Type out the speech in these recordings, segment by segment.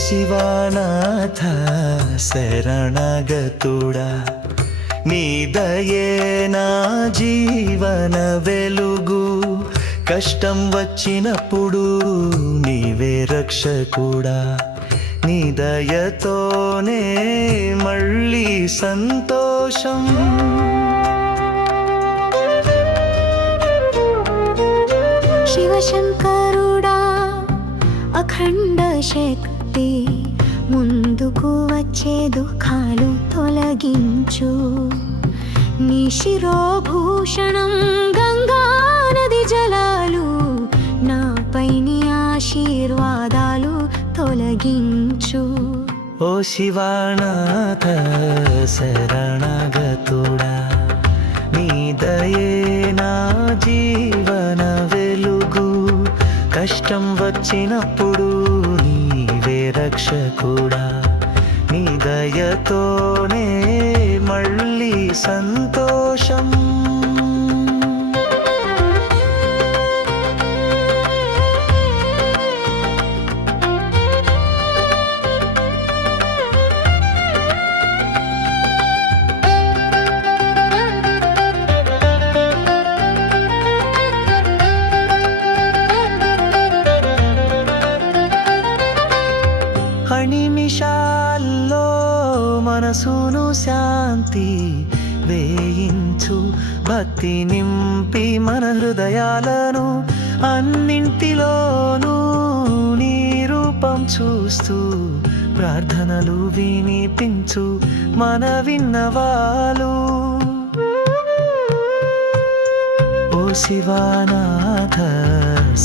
శివనాథ శరణగతుడా నీ దయే నా జీవన వెలుగు కష్టం వచ్చినప్పుడు నీవే రక్షకుడా నీ దయతోనే మళ్ళీ సంతోషం శివశంకరుడా అఖండ శక్తి ముందుకు వచ్చే దుఃఖాలు తొలగించు నీ శిరోభూషణం గంగా నది జలాలు నాపై నీ ఆశీర్వాదాలు తొలగించు ఓ శివనాథ శరణగతుడా నీ దయే నా జీవన వెలుగు కష్టం వచ్చినప్పుడు నీవే రక్షకుడా నీ దయతోనే మళ్ళీ సంతోషం నిమిషాల్లో మనసును శాంతి వేయించు భక్తి నింపి మన హృదయాలను అన్నింటిలోనూ నీ రూపం చూస్తూ ప్రార్థనలు వినిపించు మన విన్నవాలు ఓ శివనాథ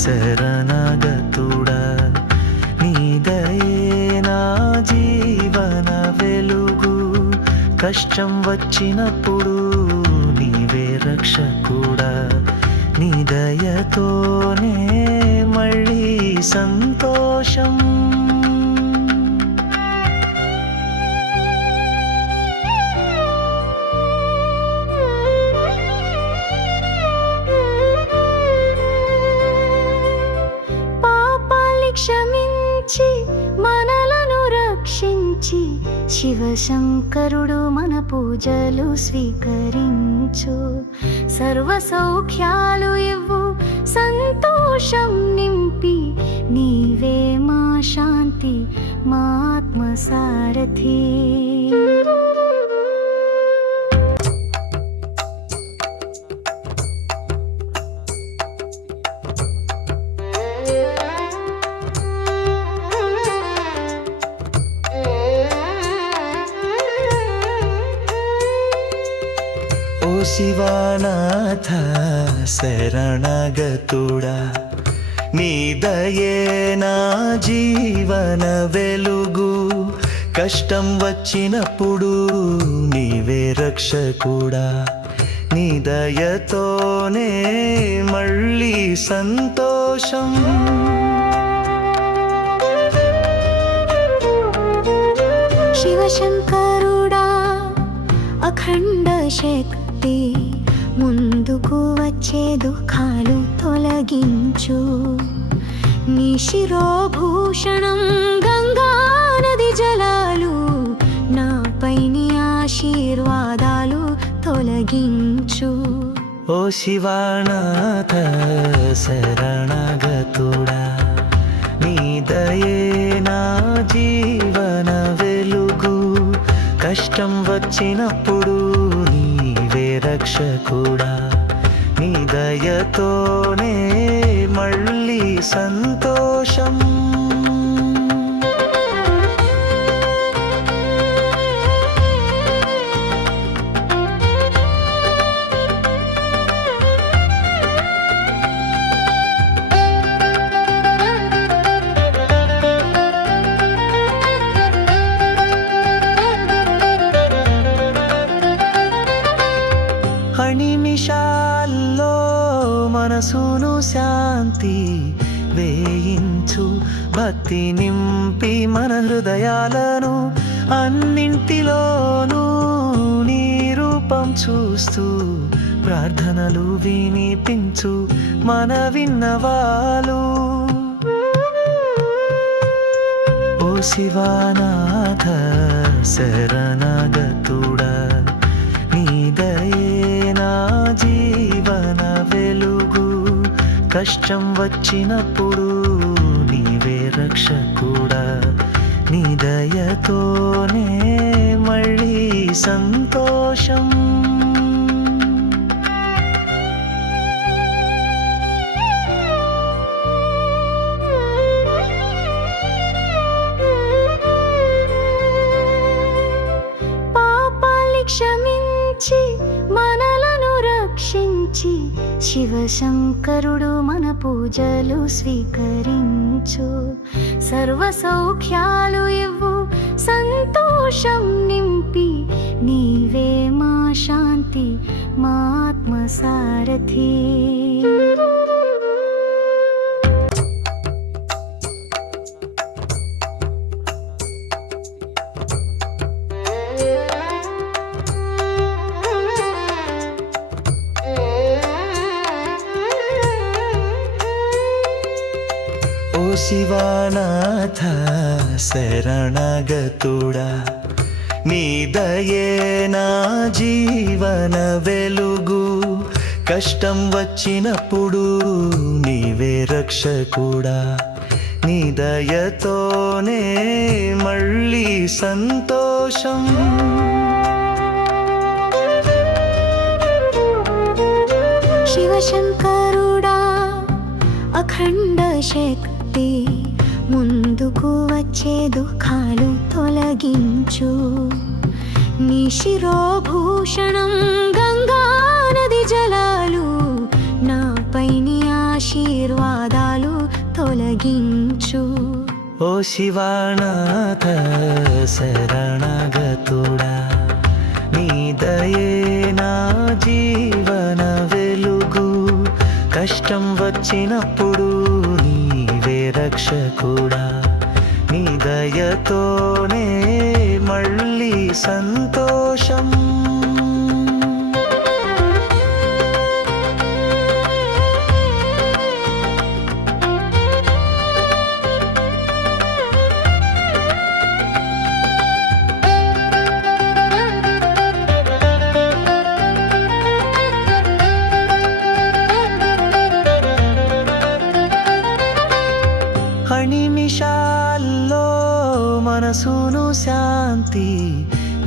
శరణగతుడా నీ దయే నా జీవన వెలుగు కష్టం వచ్చినప్పుడు నీవే రక్షకుడా నీ దయతోనే మళ్ళీ సంతోషం క్షమించి మనలను రక్షించి శివశంకరుడు మన పూజలు స్వీకరించు సర్వ సౌఖ్యాలు ఇవ్వు సంతోషం నింపి నీవే మా శాంతి మా ఆత్మసారథి ఓ శివనాథ శరణగతుడా నీ దయే నా జీవన వెలుగు కష్టం వచ్చినప్పుడు నీవే రక్షకుడా నీ దయతోనే మళ్ళీ సంతోషం శివశంకరుడా అఖండ శక్తి ముందుకు వచ్చే దుఃఖాలు తొలగించు నీ శిరోభూషణం గంగా నది జలాలు నాపై నీ ఆశీర్వాదాలు తొలగించు ఓ శివనాథ శరణగతుడా నీ దయే నా జీవన వెలుగు కష్టం వచ్చినప్పుడు నీవే రక్షకుడా నీ దయతోనే మళ్ళీ సంతోషం నిమిషాల్లో మనసును శాంతి వేయించు భక్తి నింపి మన హృదయాలను అన్నింటిలోనూ నీ రూపం చూస్తూ ప్రార్థనలు వినిపించు మన విన్నవాలు ఓ శివానాథ శరణగతుడా నీదయే నా జీవన వెలుగు కష్టం వచ్చినప్పుడు నీవే రక్షకుడా నీ దయతోనే మళ్ళీ సంతోషం క్షమించి మనలను రక్షించి శివశంకరుడు మన పూజలు స్వీకరించు సర్వ సౌఖ్యాలు ఇవ్వు సంతోషం నింపి నీవే మా శాంతి మా ఆత్మసారథి ఓ శివానాథ శరణగతుడా నీ దయే నా జీవన వెలుగు కష్టం వచ్చినప్పుడు నీవే రక్షకుడా నీ దయతోనే మళ్ళీ సంతోషం శివశంకరుడా అఖండ శక్తి ముందుకు వచ్చే దుఃఖాలు తొలగించు నీ శిరోభూషణం గంగా నది జలాలు నాపై నీ ఆశీర్వాదాలు తొలగించు ఓ శివానాథ శరణగతుడా నీ దయే నా జీవన వెలుగు కష్టం వచ్చినప్పుడు నీవే రక్షకుడా నీ దయతోనే మళ్ళీ సంతోషం నిమిషాల్లో మనసును శాంతి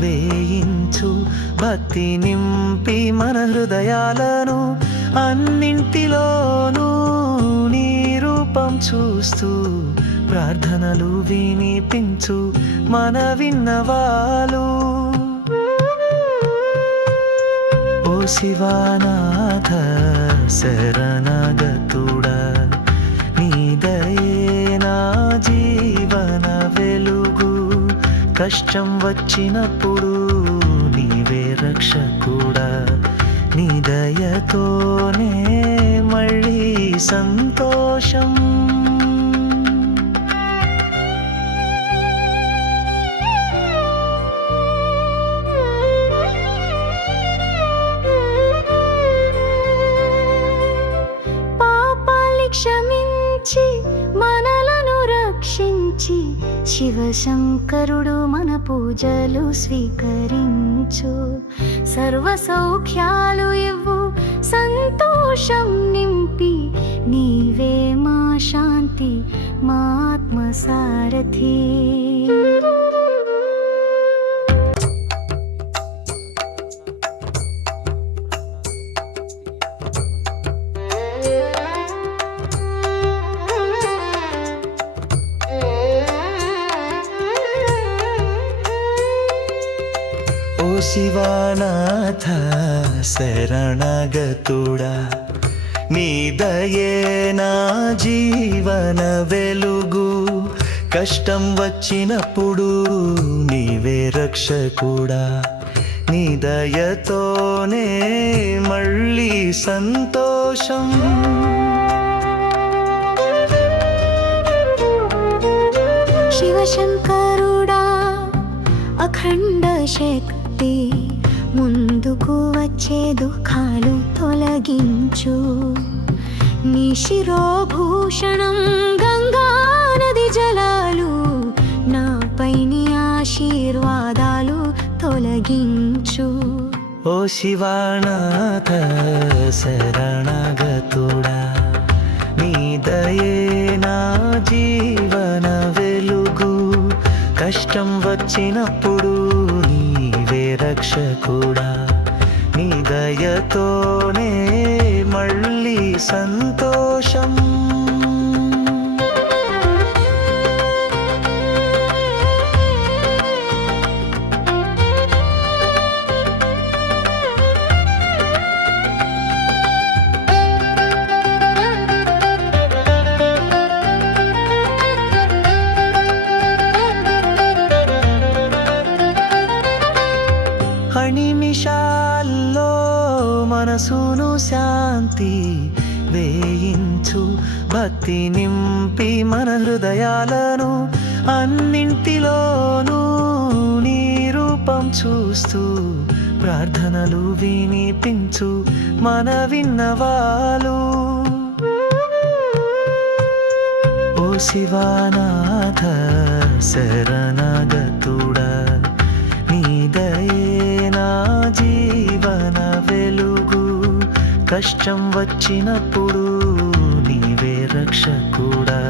వేయించు భక్తి నింపి మన హృదయాలను అన్నింటిలోనూ నీ రూపం చూస్తూ ప్రార్థనలు వినిపించు మన విన్నవాలు ఓ శివానాథ శరణగతుడా నీ దయే నా జీవన వెలుగు కష్టం వచ్చినప్పుడు నీవే రక్షకుడా నీ దయతోనే మళ్ళీ సంతోషం క్షమించి మనలను రక్షించి శివశంకరుడు మన పూజలు స్వీకరించు సర్వ సౌఖ్యాలు ఇవ్వు సంతోషం నింపి నీవే మా శాంతి మా ఆత్మసారథి ఓ శివానాథ శరణగతుడా నీ దయే నా జీవన వెలుగు కష్టం వచ్చినప్పుడు నీవే రక్షకుడా నీ దయతోనే మళ్ళీ సంతోషం శివశంకరుడా అఖండ శక్తి ముందుకు వచ్చే దుఃఖాలు తొలగించు నీ శిరోభూషణం గంగా నది జలాలు నా తొలగించు. ఓ శివానాథ శరణాగతుడా, నీ దయే నా జీవన వెలుగు. కష్టం వచ్చినప్పుడు నీవే రక్షకుడా, నీ దయతోనే మళ్ళీ సంతోషం. నిమిషాల్లో మనసును శాంతి వేయించు. భక్తి నింపి మన హృదయాలను అన్నింటిలోనూ నీ రూపం చూస్తూ ప్రార్థనలు వినిపించు మన విన్నవాలు. ఓ శివానాథ శరణాగతుడా, నీ దయే నా జీవన వెలుగు. కష్టం వచ్చినప్పుడు నీవే రక్షకుడా,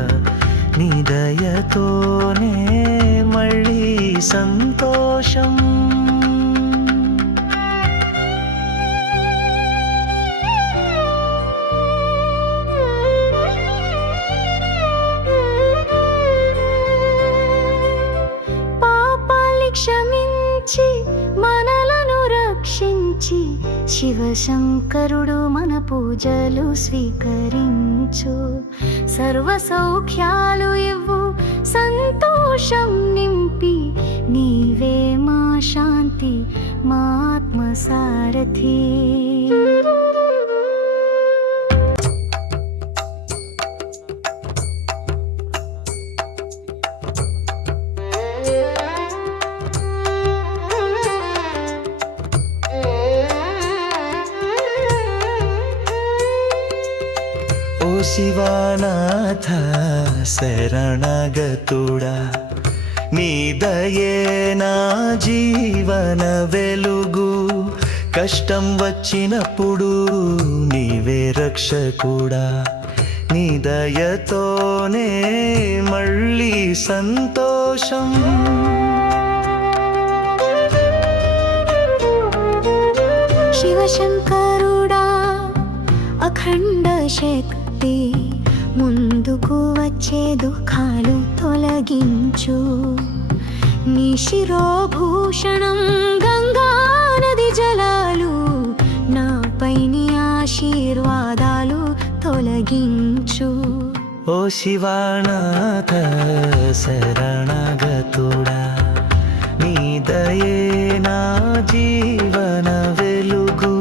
నీ దయతోనే మళ్ళీ సంతోషం. పాపాలి క్షమించి మనలను రక్షించి శివశంకరుడు మన పూజలు స్వీకరించు. సర్వ సౌఖ్యాలు ఇవ్వు, సంతోషం నింపి, నీవే మా శాంతి, మా ఆత్మసారథి. ఓ శివానాథ శరణాగతుడా, నీ దయే నా జీవన వెలుగు. కష్టం వచ్చినప్పుడు నీవే రక్షకుడా, నీ దయతోనే మళ్ళీ సంతోషం. శివశంకరుడా అఖండ శక్తి, ముందుకు వచ్చే దుఃఖాలు తొలగించు. నీ శిరోభూషణం గంగా నది జలాలు, నాపై నీ ఆశీర్వాదాలు తొలగించు. ఓ శివానాథ శరణాగతుడా, నీ దయే నా జీవన వెలుగు.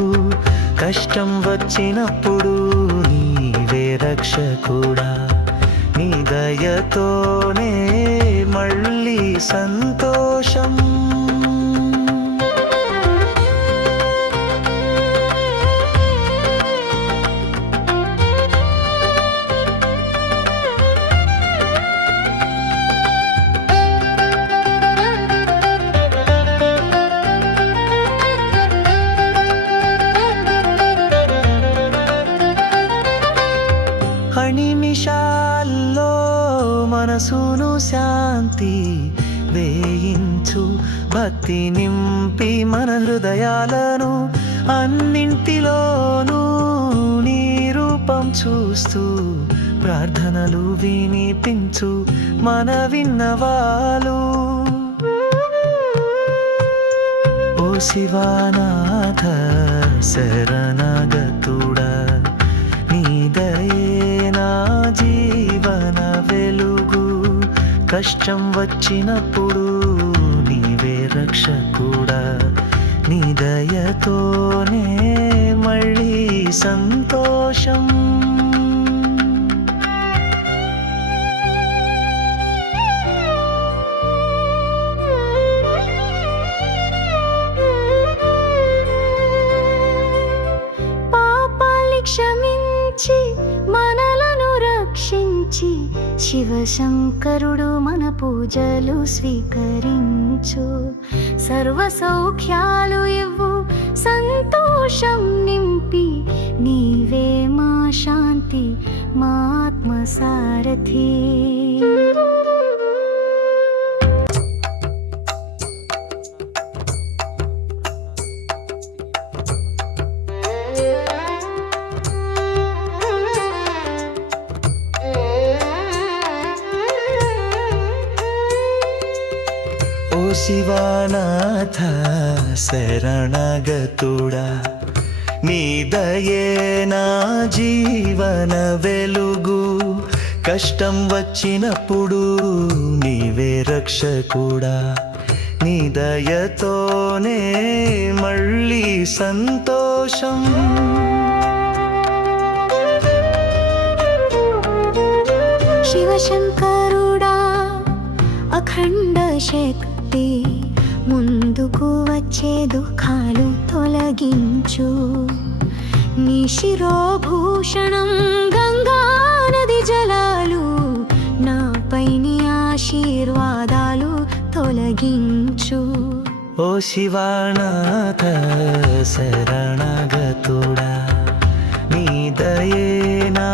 కష్టం వచ్చినప్పుడు నీవే రక్షకుడా, నీ దయతోనే మళ్ళీ సంతోషం. నిమిషాల్లో మనసును శాంతి వేయించు. భక్తి నింపి మన హృదయాలను అన్నింటిలోనూ నీ రూపం చూస్తూ ప్రార్థనలు వినిపించు మన విన్నవాలు. ఓ శివానాథ శరణాగతుడా, నీ దయే నా జీవన వెలుగు. కష్టం వచ్చినప్పుడు నీవే రక్షకుడా, నీ దయతోనే మళ్ళీ సంతోషం. పాపాలి క్షమించి మనలను రక్షించి శివశంకరుడు మన పూజలు స్వీకరించు. సర్వ సౌఖ్యాలు ఇవ్వు, సంతోషం నింపి, నీవే మా శాంతి, మా ఆత్మసారథి. ఓ శివనాథ శరణాగతుడా, నీ దయే నా జీవన వెలుగు. కష్టం వచ్చినప్పుడు నీవే రక్షకుడా, నీ దయతోనే మళ్ళీ సంతోషం. శివశంకరుడా అఖండ శక్తి, ముందుకు వచ్చే దుఃఖాలు తొలగించు. నీ శిరోభూషణం గంగా నది జలాలు, నాపై నీ ఆశీర్వాదాలు తొలగించు. ఓ శివనాథ శరణాగతుడా, నీ దయే నా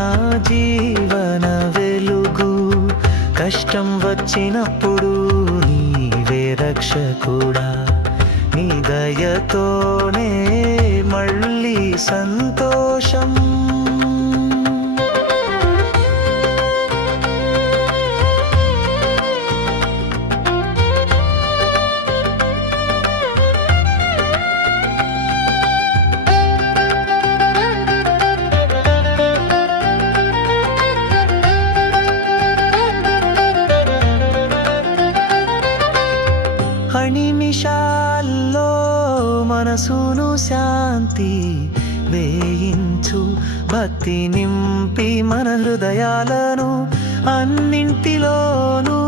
జీవన వెలుగు. కష్టం వచ్చినప్పుడు నీవే రక్షకుడా, నీ దయతోనే మళ్ళీ సంతోషం. నిమిషాల్లో మనసును శాంతి వేయించు. భక్తి నింపి మన హృదయాలను, అన్నింటిలోనూ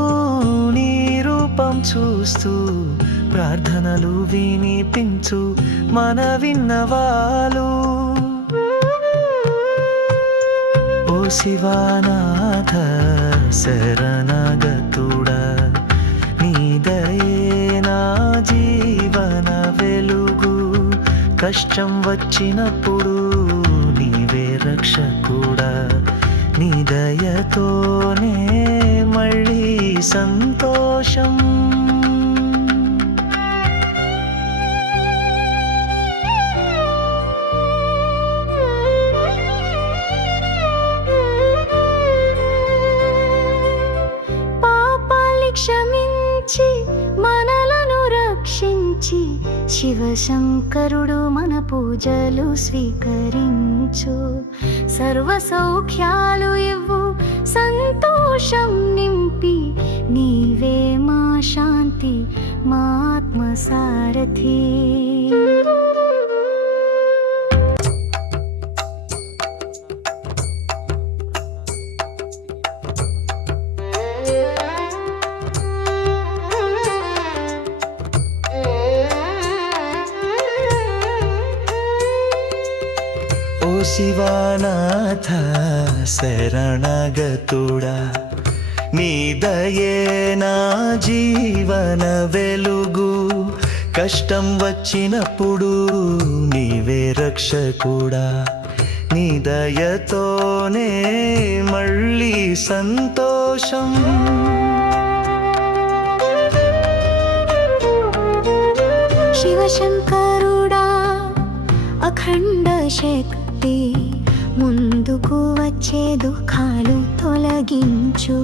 నీ రూపం చూస్తూ ప్రార్థనలు వినిపించు మన విన్నవాలు. ఓ శివనాథ శరణాగతుడా, నీ దయే నా జీవన వెలుగు. కష్టం వచ్చినప్పుడు నీవే రక్షకుడా, నీ దయతోనే మళ్ళీ సంతోషం. పాపాలి క్షమించి మనలను రక్షించి, శివశంకరుడు మన పూజలు స్వీకరించు. సర్వ సౌఖ్యాలు ఇవ్వు, సంతోషం నింపి, నీవే మా శాంతి, మా ఆత్మసారథి. ఓ శివనాథ శరణాగతుడా, నీ దయే నా జీవన వెలుగు. కష్టం వచ్చినప్పుడు నీవే రక్షకుడా, నీ దయతోనే మళ్ళీ సంతోషం. శివశంకరుడా అఖండ శక్తి, ముందుకు వచ్చే దుఃఖాలు తొలగించు.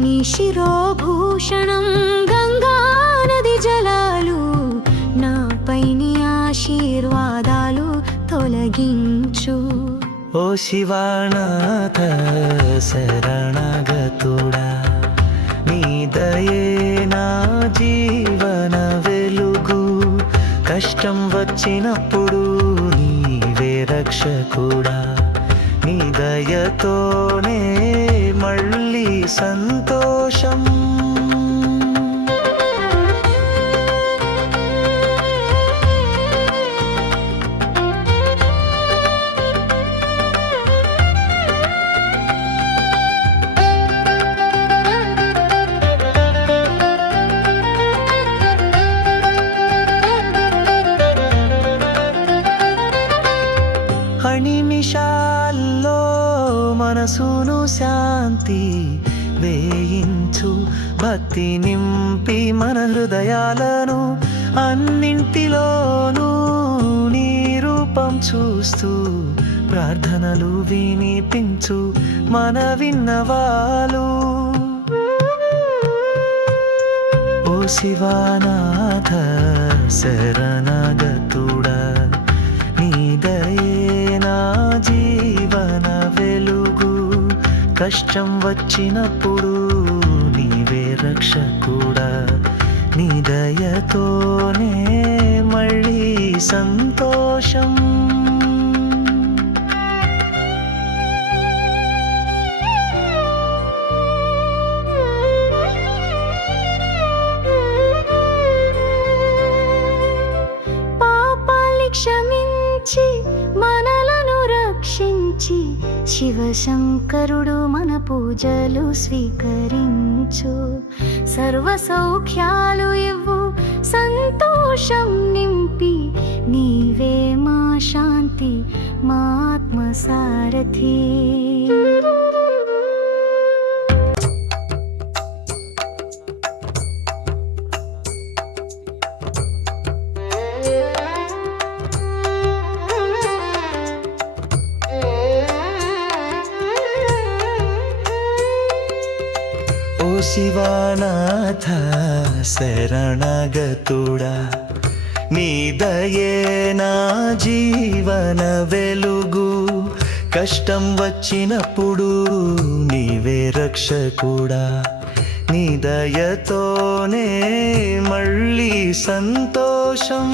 నీ శిరోభూషణం గంగా నది జలాలు, నాపై నీ ఆశీర్వాదాలు తొలగించు. ఓ శివనాథ శరణాగతుడా, నీ దయే నా జీవన వెలుగు. కష్టం వచ్చినప్పుడు నీవే రక్షకుడా, నీ దయతోనే మళ్ళీ సంతోషం. భక్తి నింపి మన హృదయాలను అన్నింటిలోనూ నీ రూపం చూస్తూ ప్రార్థనలు వినిపించు మన విన్నవాలు. ఓ శివానాథ శరణాగతుడా, నీ దయే నా జీవన వెలుగు. కష్టం వచ్చినప్పుడు నీవే రక్షకుడా, నీ దయతోనే మళ్ళీ సంతోషం. క్షమించి మనలను రక్షించి శివశంకరుడు మన పూజలు స్వీకరించు. సర్వ సౌఖ్యాలు ఇవ్వు, సంతోషం నింపి నీవే మా శాంతి, మా ఆత్మసారథి. ఓ శివానాథ శరణాగతుడా, నీ దయే నా జీవన వెలుగు. కష్టం వచ్చినప్పుడు నీవే రక్షకుడా, నీ దయతోనే మళ్ళీ సంతోషం.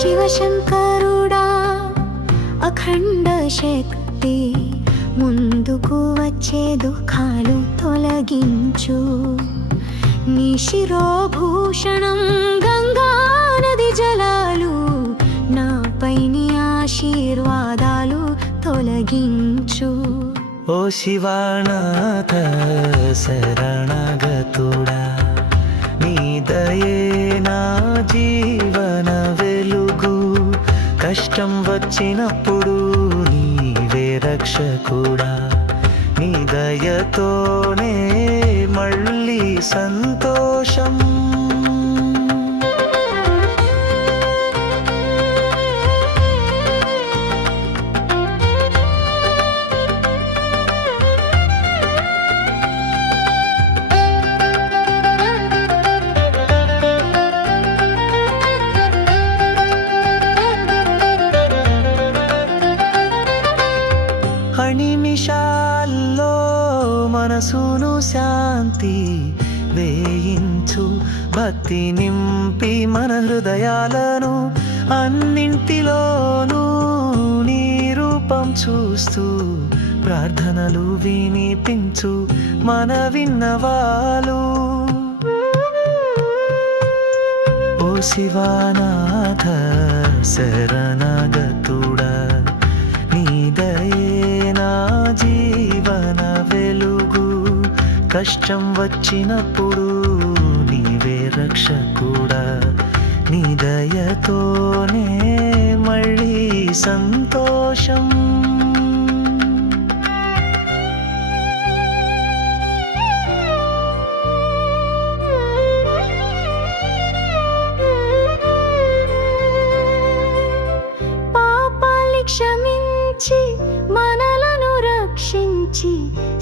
శివశంకరుడా అఖండ శక్తి, ముందుకు వచ్చే దుఃఖాలు తొలగించు. నీ శిరోభూషణం గంగా నది జలాలు, నాపై నీ ఆశీర్వాదాలు తొలగించు. ఓ శివానాథ శరణాగతుడా, నీ దయే నా జీవన వెలుగు. కష్టం వచ్చినప్పుడు నీవే రక్షకుడా, నీ దయతోనే మళ్ళీ సంతోషం. నిమిషాల్లో మనసును శాంతి వేయించు. భక్తి నింపి మన హృదయాలను అన్నింటిలోనూ నీ రూపం చూస్తూ ప్రార్థనలు వినిపించు మన విన్నవాలు. ఓ శివానాథ శరణాగతుడా, నీ దయే నా జీవన వెలుగు. కష్టం వచ్చినప్పుడు నీవే రక్షకుడా, నీ దయతోనే మళ్ళీ సంతోషం. క్షమించి మనలను రక్షించి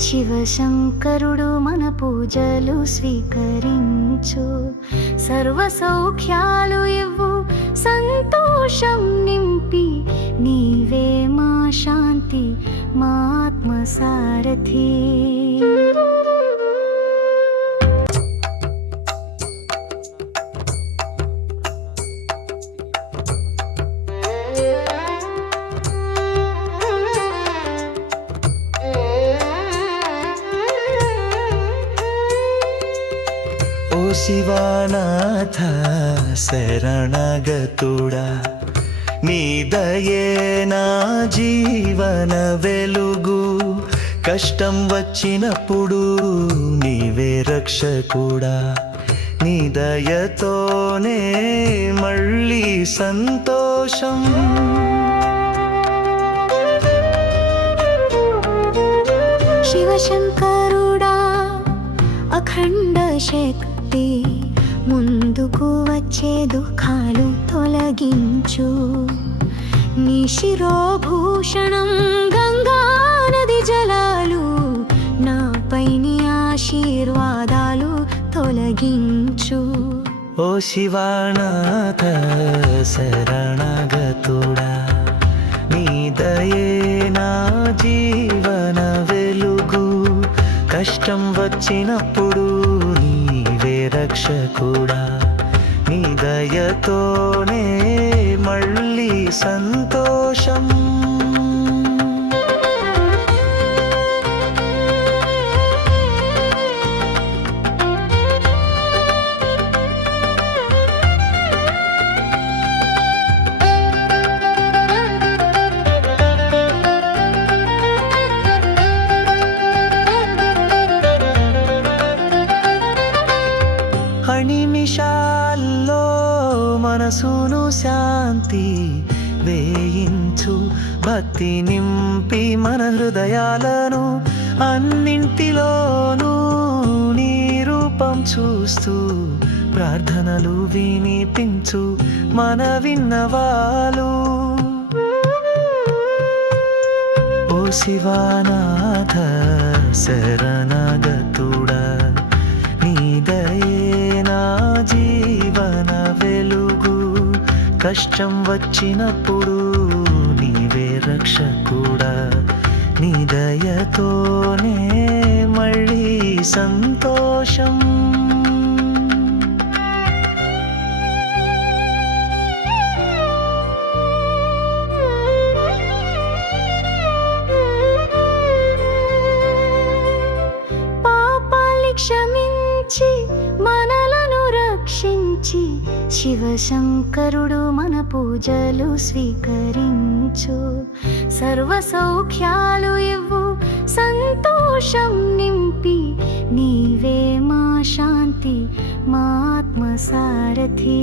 శివశంకరుడు మన పూజలు స్వీకరించు. సర్వ సౌఖ్యాలు ఇవ్వు, సంతోషం నింపి నీవే మా శాంతి, మా ఆత్మసారథి. ఓ శివానాథ శరణాగతుడా, నీ దయే నా జీవన వెలుగు. కష్టం వచ్చినప్పుడు నీవే రక్షకుడా, నీ దయతోనే మళ్ళీ సంతోషం. శివశంకరుడా అఖండ శక్తి ముందుకు వచ్చే దుఃఖాలు తొలగించు నీ శిరోభూషణం గంగా నది జలాలు నాపై నీ ఆశీర్వాదాలు తొలగించు ఓ శివానాథ శరణాగతుడా నీ దయే నా జీవన వెలుగు కష్టం వచ్చినప్పుడు నీవే రక్షకుడా నీ దయతోనే మళ్ళీ సంతోషం నిమిషాల్లో మనసును శాంతి వేయించు భక్తి నింపి మన హృదయాలను అన్నింటిలోనూ నీ రూపం చూస్తూ ప్రార్థనలు వినిపించు మన విన్నవాలు ఓ శివానాథ శరణాగతుడా నీ దయే నా జీవన వెలుగు కష్టం వచ్చినప్పుడు నీవే రక్షకుడా నీ దయతోనే మళ్ళీ సంతోషం క్షమించి మనలను రక్షించి శివశంకరుడు మన పూజలు స్వీకరించు సర్వ సౌఖ్యాలు ఇవ్వు సంతోషం నింపి నీవే మా శాంతి మా ఆత్మసారథి